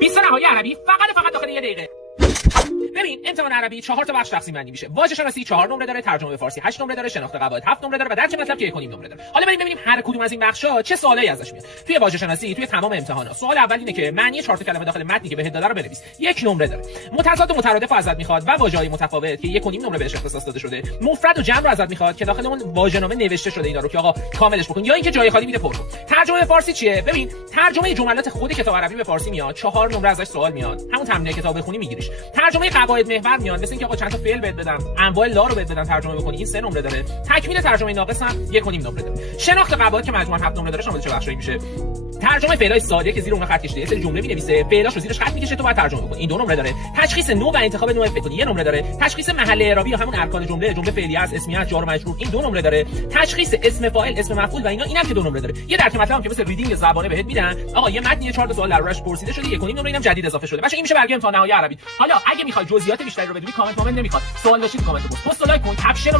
20 نهایی عربی فقط داخل 1 دقیقه. ببین امتحان عربی 4 تا بخش تقسیم بندی میشه. واژه شناسی 4 نمره داره، ترجمه به فارسی 8 نمره داره، شناخت قواعد 7 نمره داره و درک مطلب که 1.5 نمره داره. حالا بریم ببینیم هر کدوم از این بخشا چه سوالی ازش میاد. توی واژه شناسی توی تمام امتحانا سوال اول اینه که معنی 4 تا کلمه داخل متنی که بهت داده رو بنویس. 1 نمره داره. متضاد و مترادف ازت میخواد و واژه‌های متفاوت که 1.5 نمره بهش اختصاص داده شده. مفرد و جمع رو ازت میخواد که داخل اون واژه‌نامه نوشته شده اینا رو که آقا کاملش بکن یا اینکه جای خالی میده پر کن. ترجمه به فارسی چیه؟ ببین ترجمه جملات خود کتاب عربی به فارسی میاد، 4 نمره ازش سوال میاد. همون تمرین کتاب بخونی میگیریش. ترجمه قواعد محور میاد، مثل اینکه آقا چند تا فعل بهت بدم، انواع لا رو بهت بدم ترجمه بکنی، این 3 نمره داره. تکمیل ترجمه ناقص هم 1.5 نمره داره. شناخت قواعد که مجموعاً 7 نمره داره شامل چه بخشایی میشه؟ ترجمه فعلای ساده که زیر اون خط کشیده، یه سری جمله می‌نویسه، فعلاشو زیرش خط می‌کشه تو باید ترجمه بکنی، این 2 نمره داره. تشخیص نوع و انتخاب نوع فعل 1 نمره داره. تشخیص محل اعرابی یا همون ارکان جمله فعلیه است، اسمیه است، جار و مجرور، این 2 نمره داره. تشخیص اسم فاعل، اسم مفعول و اینا اینم که 2 نمره داره. یه درک مطلب هم که مثل ریدینگ زبانه بهت میدن، آقا یه متن 4 تا سوال درش پرسیده شده، 1.5 نمره اینم جدید اضافه شده. باشه این میشه برگه امتحان نهایی عربی. حالا اگه می‌خوای جزئیات بیشتری رو بدونی کامنت نمی‌خواد. سوال داشتید کامنت پست لایک کن، کپشن رو